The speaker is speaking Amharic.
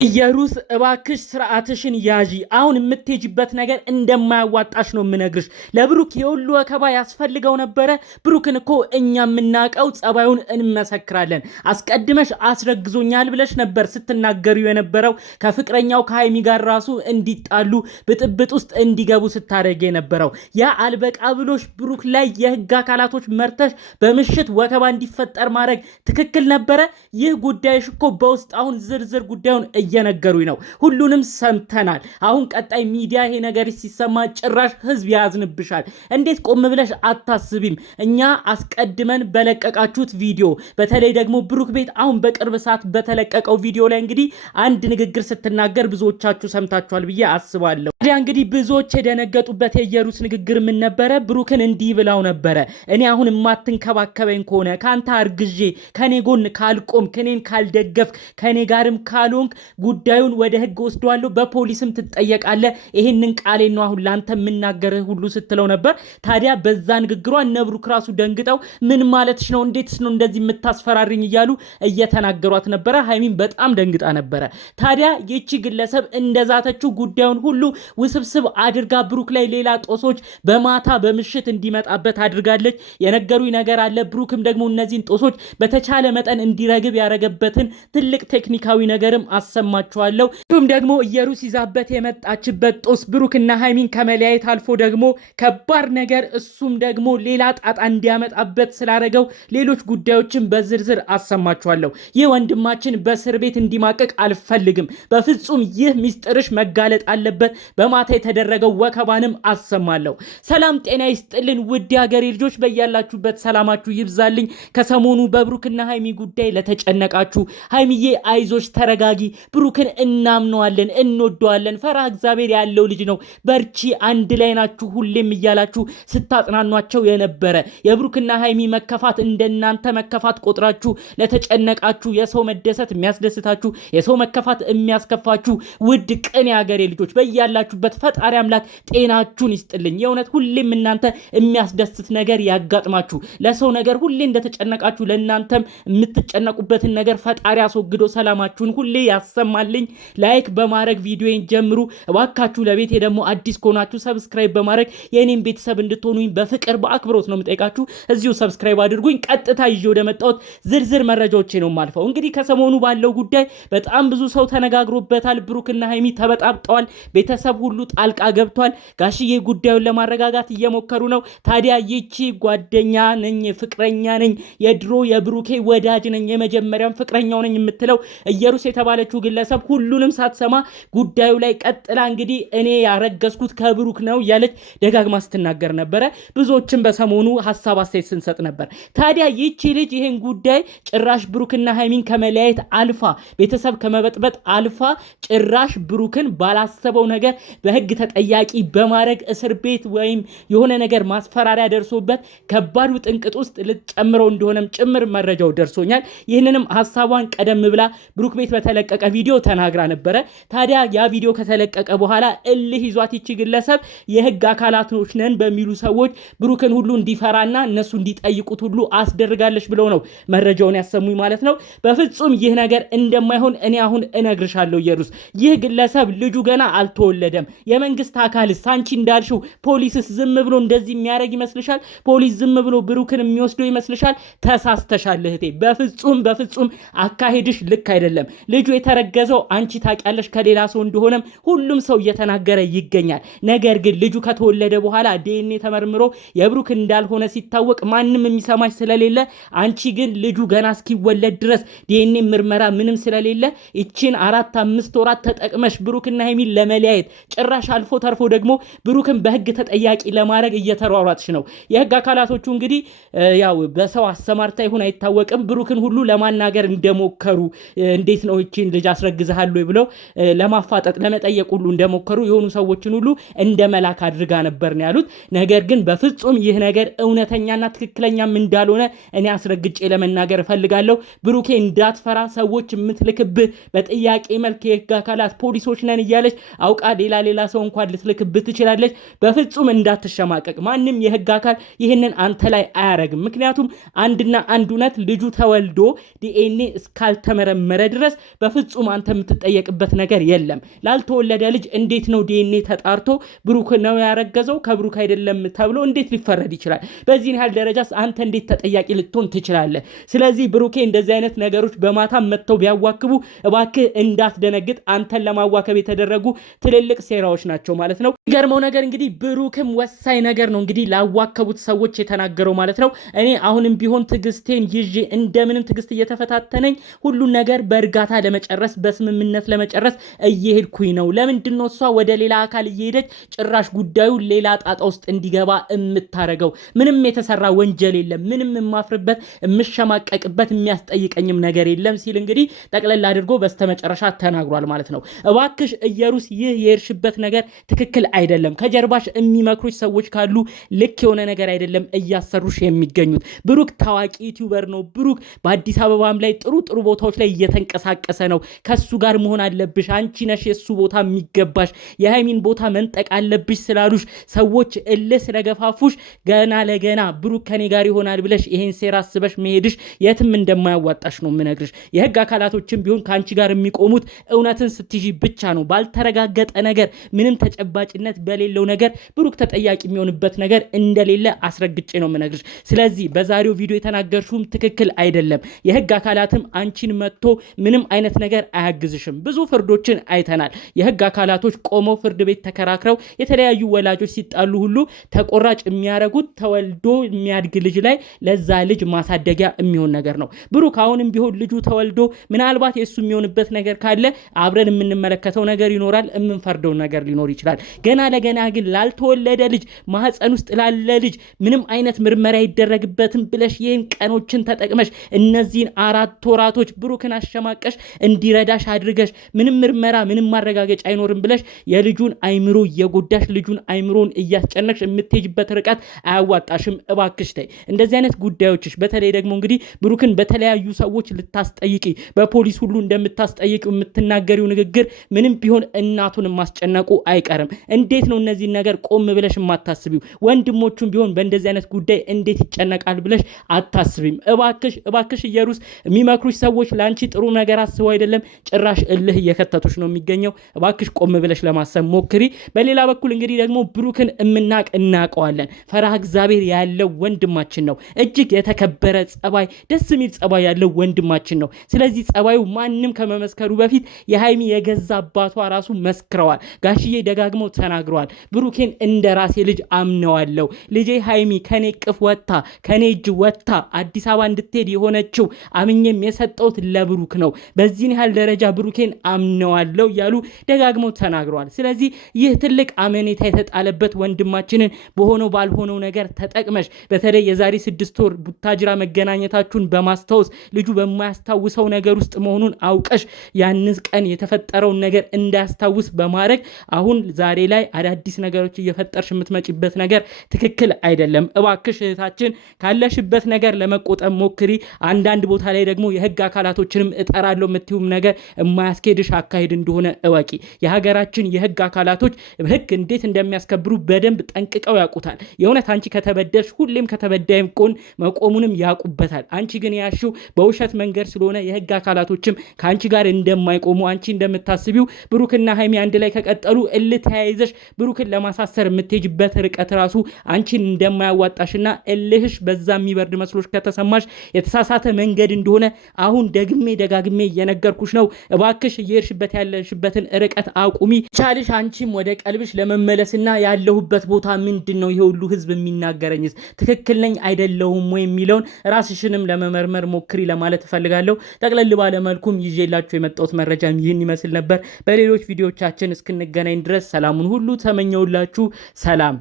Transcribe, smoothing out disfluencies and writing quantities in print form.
ኢየሩስ እባክሽ ስርዓትሽን ያዢ። አሁን የምትሄጂበት ነገር እንደማያዋጣሽ ነው የምነግርሽ። ለብሩክ የሁሉ ወከባ ያስፈልገው ነበረ። ብሩክን እኮ እኛ የምናውቀው ጸባዩን እንመሰክራለን። አስቀድመሽ አስረግዞኛል ብለሽ ነበር ስትናገሩ የነበረው። ከፍቅረኛው ከሃይሚ ጋር ራሱ እንዲጣሉ ብጥብጥ ውስጥ እንዲገቡ ስታደርግ የነበረው ያ አልበቃ ብሎሽ ብሩክ ላይ የህግ አካላቶች መርተሽ በምሽት ወከባ እንዲፈጠር ማድረግ ትክክል ነበረ? ይህ ጉዳይሽ እኮ በውስጥ አሁን ዝርዝር ጉዳዩን እየነገሩኝ ነው። ሁሉንም ሰምተናል። አሁን ቀጣይ ሚዲያ ይሄ ነገር ሲሰማ ጭራሽ ህዝብ ያዝንብሻል። እንዴት ቆም ብለሽ አታስቢም? እኛ አስቀድመን በለቀቃችሁት ቪዲዮ በተለይ ደግሞ ብሩክ ቤት አሁን በቅርብ ሰዓት በተለቀቀው ቪዲዮ ላይ እንግዲህ አንድ ንግግር ስትናገር ብዙዎቻችሁ ሰምታችኋል ብዬ አስባለሁ። ታዲያ እንግዲህ ብዙዎች የደነገጡበት የኢየሩስ ንግግር ምን ነበረ? ብሩክን እንዲህ ብላው ነበረ። እኔ አሁን የማትንከባከበኝ ከሆነ ካንተ አርግዤ ከኔ ጎን ካልቆም ከኔን ካልደገፍ ከኔ ጋርም ካልሆንክ ጉዳዩን ወደ ህግ ወስደዋለሁ፣ በፖሊስም ትጠየቃለህ። ይሄንን ቃሌን ነው አሁን ላንተ የምናገርህ ሁሉ ስትለው ነበር። ታዲያ በዛ ንግግሯ ነብሩክ ራሱ ደንግጠው ምን ማለትሽ ነው? እንዴትስ ነው እንደዚህ የምታስፈራሪኝ? እያሉ እየተናገሯት ነበረ። ሃይሚን በጣም ደንግጣ ነበረ። ታዲያ ይቺ ግለሰብ እንደዛተችው ጉዳዩን ሁሉ ውስብስብ አድርጋ ብሩክ ላይ ሌላ ጦሶች በማታ በምሽት እንዲመጣበት አድርጋለች። የነገሩኝ ነገር አለ። ብሩክም ደግሞ እነዚህን ጦሶች በተቻለ መጠን እንዲረግብ ያረገበትን ትልቅ ቴክኒካዊ ነገርም አሰማችኋለሁ። እንዲሁም ደግሞ ኢየሩስ ይዛበት የመጣችበት ጦስ ብሩክና ሃይሚን ከመለያየት አልፎ ደግሞ ከባድ ነገር እሱም ደግሞ ሌላ ጣጣ እንዲያመጣበት ስላደረገው ሌሎች ጉዳዮችን በዝርዝር አሰማችኋለሁ። ይህ ወንድማችን በእስር ቤት እንዲማቀቅ አልፈልግም። በፍጹም ይህ ሚስጥርሽ መጋለጥ አለበት። በማታ የተደረገው ወከባንም አሰማለሁ። ሰላም ጤና ይስጥልን ውድ ሀገሬ ልጆች፣ በያላችሁበት ሰላማችሁ ይብዛልኝ። ከሰሞኑ በብሩክና ሃይሚ ጉዳይ ለተጨነቃችሁ ሃይሚዬ አይዞች ተረጋጊ፣ ብሩክን እናምነዋለን፣ እንወደዋለን፣ ፈራ እግዚአብሔር ያለው ልጅ ነው፣ በርቺ፣ አንድ ላይ ናችሁ ሁሌም እያላችሁ ስታጽናኗቸው የነበረ የብሩክና ሃይሚ መከፋት እንደናንተ መከፋት ቆጥራችሁ ለተጨነቃችሁ፣ የሰው መደሰት የሚያስደስታችሁ የሰው መከፋት የሚያስከፋችሁ ውድ ቅን የሀገሬ ልጆች በያላችሁበት ፈጣሪ አምላክ ጤናችሁን ይስጥልኝ። የእውነት ሁሌም እናንተ የሚያስደስት ነገር ያጋጥማችሁ፣ ለሰው ነገር ሁሌ እንደተጨነቃችሁ ለእናንተም የምትጨነቁበትን ነገር ፈጣሪ አስወግዶ ሰላማችሁን ሁሌ ያሰማልኝ። ላይክ በማድረግ ቪዲዮን ጀምሩ እባካችሁ። ለቤቴ ደግሞ አዲስ ከሆናችሁ ሰብስክራይብ በማድረግ የኔን ቤተሰብ እንድትሆኑኝ በፍቅር በአክብሮት ነው የምጠይቃችሁ። እዚሁ ሰብስክራይብ አድርጉኝ። ቀጥታ ይዤ ወደ መጣሁት ዝርዝር መረጃዎቼ ነው የማልፈው። እንግዲህ ከሰሞኑ ባለው ጉዳይ በጣም ብዙ ሰው ተነጋግሮበታል። ብሩክና ሃይሚ ተበጣብጠዋል። ቤተሰብ ሁሉ ጣልቃ ገብቷል። ጋሽዬ ጉዳዩን ለማረጋጋት እየሞከሩ ነው። ታዲያ ይቺ ጓደኛ ነኝ፣ ፍቅረኛ ነኝ፣ የድሮ የብሩኬ ወዳጅ ነኝ፣ የመጀመሪያም ፍቅረኛው ነኝ የምትለው ኢየሩስ የተባለችው ግለሰብ ሁሉንም ሳትሰማ ጉዳዩ ላይ ቀጥላ እንግዲህ እኔ ያረገዝኩት ከብሩክ ነው እያለች ደጋግማ ስትናገር ነበረ። ብዙዎችም በሰሞኑ ሀሳብ አስተያየት ስንሰጥ ነበር። ታዲያ ይቺ ልጅ ይሄን ጉዳይ ጭራሽ ብሩክና ሃይሚን ከመለያየት አልፋ ቤተሰብ ከመበጥበጥ አልፋ ጭራሽ ብሩክን ባላሰበው ነገር በህግ ተጠያቂ በማድረግ እስር ቤት ወይም የሆነ ነገር ማስፈራሪያ ደርሶበት ከባድ ውጥንቅጥ ውስጥ ልትጨምረው እንደሆነም ጭምር መረጃው ደርሶኛል። ይህንንም ሀሳቧን ቀደም ብላ ብሩክ ቤት በተለቀቀ ቪዲዮ ተናግራ ነበረ። ታዲያ ያ ቪዲዮ ከተለቀቀ በኋላ እልህ ይዟት ይቺ ግለሰብ የህግ አካላቶች ነን በሚሉ ሰዎች ብሩክን ሁሉ እንዲፈራና እነሱ እንዲጠይቁት ሁሉ አስደርጋለች ብለው ነው መረጃውን ያሰሙኝ ማለት ነው። በፍጹም ይህ ነገር እንደማይሆን እኔ አሁን እነግርሻለሁ ኢየሩስ። ይህ ግለሰብ ልጁ ገና አልተወለደም። የመንግስት አካልስ አንቺ እንዳልሽው ፖሊስስ ዝም ብሎ እንደዚህ የሚያደርግ ይመስልሻል? ፖሊስ ዝም ብሎ ብሩክን የሚወስደው ይመስልሻል? ተሳስተሻል እህቴ። በፍጹም አካሄድሽ ልክ አይደለም። ልጁ የተረገዘው አንቺ ታውቂያለሽ ከሌላ ሰው እንደሆነም ሁሉም ሰው እየተናገረ ይገኛል። ነገር ግን ልጁ ከተወለደ በኋላ ዲኤንኤ ተመርምሮ የብሩክ እንዳልሆነ ሲታወቅ ማንም የሚሰማሽ ስለሌለ፣ አንቺ ግን ልጁ ገና እስኪወለድ ድረስ ዲኤንኤ ምርመራ ምንም ስለሌለ እቺን 4-5 ወራት ተጠቅመሽ ብሩክና ሃይሚን ለመለያየት ጭራሽ አልፎ ተርፎ ደግሞ ብሩክን በህግ ተጠያቂ ለማድረግ እየተሯሯጥሽ ነው። የህግ አካላቶቹ እንግዲህ ያው በሰው አሰማርታ ይሁን አይታወቅም ብሩክን ሁሉ ለማናገር እንደሞከሩ እንዴት ነው እቺን ልጅ አስረግዘሃል ወይ ብለው ለማፋጠጥ ለመጠየቅ ሁሉ እንደሞከሩ የሆኑ ሰዎችን ሁሉ እንደ መላክ አድርጋ ነበር ነው ያሉት። ነገር ግን በፍጹም ይህ ነገር እውነተኛና ትክክለኛም እንዳልሆነ እኔ አስረግጬ ለመናገር እፈልጋለሁ። ብሩኬ እንዳትፈራ ሰዎች የምትልክብህ በጥያቄ መልክ የህግ አካላት ፖሊሶች ነን እያለች አውቃ ሌላ ሌላ ሰው እንኳን ልትልክብህ ትችላለች። በፍጹም እንዳትሸማቀቅ። ማንም የህግ አካል ይህንን አንተ ላይ አያረግም። ምክንያቱም አንድና አንድ እውነት ልጁ ተወልዶ ዲኤንኤ እስካልተመረመረ ድረስ በፍጹም አንተ የምትጠየቅበት ነገር የለም። ላልተወለደ ልጅ እንዴት ነው ዲኤንኤ ተጣርቶ ብሩክ ነው ያረገዘው ከብሩክ አይደለም ተብሎ እንዴት ሊፈረድ ይችላል? በዚህ ያህል ደረጃስ አንተ እንዴት ተጠያቂ ልትሆን ትችላለህ? ስለዚህ ብሩኬ እንደዚህ አይነት ነገሮች በማታ መተው ቢያዋክቡ እባክህ እንዳትደነግጥ። አንተን ለማዋከብ የተደረጉ ትልልቅ ሴራዎች ናቸው ማለት ነው። የሚገርመው ነገር እንግዲህ ብሩክም ወሳኝ ነገር ነው እንግዲህ ላዋከቡት ሰዎች የተናገረው ማለት ነው። እኔ አሁንም ቢሆን ትግስቴን ይዤ እንደምንም ትግስት እየተፈታተነኝ ሁሉን ነገር በእርጋታ ለመጨረስ በስምምነት ለመጨረስ እየሄድኩኝ ነው። ለምንድን ነው እሷ ወደ ሌላ አካል እየሄደች ጭራሽ ጉዳዩ ሌላ ጣጣ ውስጥ እንዲገባ የምታረገው? ምንም የተሰራ ወንጀል የለም፣ ምንም የማፍርበት የምሸማቀቅበት የሚያስጠይቀኝም ነገር የለም ሲል እንግዲህ ጠቅለል አድርጎ በስተመጨረሻ ተናግሯል ማለት ነው። እባክሽ እየሩስ ይህ የሄድሽበት ነገር ትክክል አይደለም። ከጀርባሽ የሚመክሩሽ ሰዎች ካሉ ልክ የሆነ ነገር አይደለም እያሰሩሽ የሚገኙት። ብሩክ ታዋቂ ዩቲዩበር ነው። ብሩክ በአዲስ አበባም ላይ ጥሩ ጥሩ ቦታዎች ላይ እየተንቀሳቀሰ ነው። ከሱ ጋር መሆን አለብሽ፣ አንቺ ነሽ የሱ ቦታ የሚገባሽ፣ የሃይሚን ቦታ መንጠቅ አለብሽ ስላሉሽ ሰዎች እልህ ስለገፋፉሽ ገና ለገና ብሩክ ከኔ ጋር ይሆናል ብለሽ ይሄን ሴራ አስበሽ መሄድሽ የትም እንደማያዋጣሽ ነው የምነግርሽ። የህግ አካላቶችም ቢሆን ከአንቺ ጋር የሚቆሙት እውነትን ስትይዢ ብቻ ነው። ባልተረጋገጠ ነገር ምንም ተጨባጭነት በሌለው ነገር ብሩክ ተጠያቂ የሚሆንበት ነገር እንደሌለ አስረግጬ ነው የምነግርሽ። ስለዚህ በዛሬው ቪዲዮ የተናገርሽውም ትክክል አይደለም። የህግ አካላትም አንቺን መጥቶ ምንም አይነት ነገር አያግዝሽም። ብዙ ፍርዶችን አይተናል። የህግ አካላቶች ቆመው ፍርድ ቤት ተከራክረው የተለያዩ ወላጆች ሲጣሉ ሁሉ ተቆራጭ የሚያረጉት ተወልዶ የሚያድግ ልጅ ላይ ለዛ ልጅ ማሳደጊያ የሚሆን ነገር ነው። ብሩክ አሁንም ቢሆን ልጁ ተወልዶ ምናልባት የሱ የሚሆንበት ነገር ካለ አብረን የምንመለከተው ነገር ይኖራል፣ የምንፈርደው ነገር ሊኖር ይችላል። ገና ለገና ግን ላልተወለደ ልጅ ማህፀን ውስጥ ላለ ልጅ ምንም አይነት ምርመራ ይደረግበትም ብለሽ ይህን ቀኖችን ተጠቅመሽ እነዚህን 4 ወራቶች ብሩክን አሸማቀሽ እንዲረዳሽ አድርገሽ ምንም ምርመራ ምንም ማረጋገጫ አይኖርም ብለሽ የልጁን አይምሮ እየጎዳሽ ልጁን አይምሮን እያስጨነቅሽ የምትሄጅበት ርቀት አያዋጣሽም። እባክሽ ተይ እንደዚህ አይነት ጉዳዮችሽ። በተለይ ደግሞ እንግዲህ ብሩክን በተለያዩ ሰዎች ልታስጠይቂ በፖሊስ ሁሉ እንደምታስጠይቂው የምትናገሪው ንግግር ምንም ቢሆን እናቱን ማስጨነቁ አይቀርም። እንዴት ነው እነዚህን ነገር ቆም ብለሽ የማታስቢው? ወንድሞቹም ቢሆን በእንደዚህ አይነት ጉዳይ እንዴት ይጨነቃል ብለሽ አታስቢም? እባክሽ እየሩስ የሚመክሩሽ ሰዎች ለአንቺ ጥሩ ነገር አስበው አይደለም፣ ጭራሽ እልህ እየከተቱሽ ነው የሚገኘው። እባክሽ ቆም ብለሽ ለማሰብ ሞክሪ። በሌላ በኩል እንግዲህ ደግሞ ብሩክን እናቀዋለን። ፈራህ እግዚአብሔር ያለው ወንድማችን ነው። እጅግ የተከበረ ጸባይ፣ ደስ የሚል ጸባይ ያለው ወንድማችን ነው። ስለዚህ ጸባዩ ማንም ከመመስከሩ በፊት የሃይሚ የገዛ አባቷ ራሱ መስክረዋል። ጋሽዬ ደጋግመው ተናግረዋል። ብሩኬን እንደ ራሴ ልጅ አምነዋለሁ። ልጄ ሃይሚ ከኔ ቅፍ ወጥታ ከኔ እጅ ወጥታ አዲስ አበባ እንድትሄድ የሆነችው አምኜም የሰጠሁት ለብሩክ ነው። በዚህን ያህል ደረጃ ብሩኬን አምነዋለሁ እያሉ ደጋግመው ተናግረዋል። ስለዚህ ይህ ትልቅ አመኔታ የተጣለበት ወንድማችንን በሆነው ባልሆነው ነገር ተጠቅመሽ በተለይ የዛሬ 6 ወር ቡታጅራ መገናኘታችሁን በማስታወስ ልጁ በማያስታውሰው ነገር ውስጥ መሆኑን አውቀሽ ያንስ ቀን የተፈጠረውን ነገር እንዳያስታውስ በማድረግ አሁን ዛሬ ላይ አዳዲስ ነገሮች እየፈጠርሽ የምትመጪበት ነገር ትክክል አይደለም። እባክሽ እህታችን ካለሽበት ነገር ለመቆጠብ ሞክሪ። አንዳንድ ቦታ ላይ ደግሞ የህግ አካላቶችንም እጠራለሁ የምትይውም ነገር የማያስኬድሽ አካሄድ እንደሆነ እወቂ። የሀገራችን የህግ አካላቶች ህግ እንዴት እንደሚያስከብሩ በደንብ ጠንቅቀው ያውቁታል። የእውነት አንቺ ከተበደልሽ ሁሌም ከተበዳይም ቆን መቆሙንም ያውቁበታል። አንቺ ግን ያሽው በውሸት መንገድ ስለሆነ የህግ አካላቶችም ከአንቺ ጋር እንደማይቆሙ አንቺ እንደምታስቢው ብሩክና ሃይሚ አንድ ላይ ከቀጠሉ እልህ ተያይዘሽ ብሩክን ለማሳሰር የምትሄጅበት ርቀት ራሱ አንቺን እንደማያዋጣሽና እልህሽ በዛ የሚበርድ መስሎሽ ከተሰማሽ የተሳሳተ መንገድ እንደሆነ አሁን ደጋግሜ እየነገርኩሽ ነው። እባክሽ እየሄድሽበት ያለሽበትን ርቀት አቁሚ። ቻልሽ አንቺም ወደ ቀልብሽ ለመመለስና ያለሁበት ቦታ ምንድን ነው፣ ይሄ ሁሉ ህዝብ የሚናገረኝስ ትክክል ነኝ አይደለሁም ወይ የሚለውን ራስሽንም ለመመርመር ሞክሪ ለማለት እፈልጋለሁ። ጠቅለል ባለ መልኩም ይዤላችሁ የመጣሁት መረጃ ይህን ይመስል ነበር። በሌሎች ቪዲዮቻችን እስክንገናኝ ድረስ ሰላሙን ሁሉ ተመኘውላችሁ። ሰላም።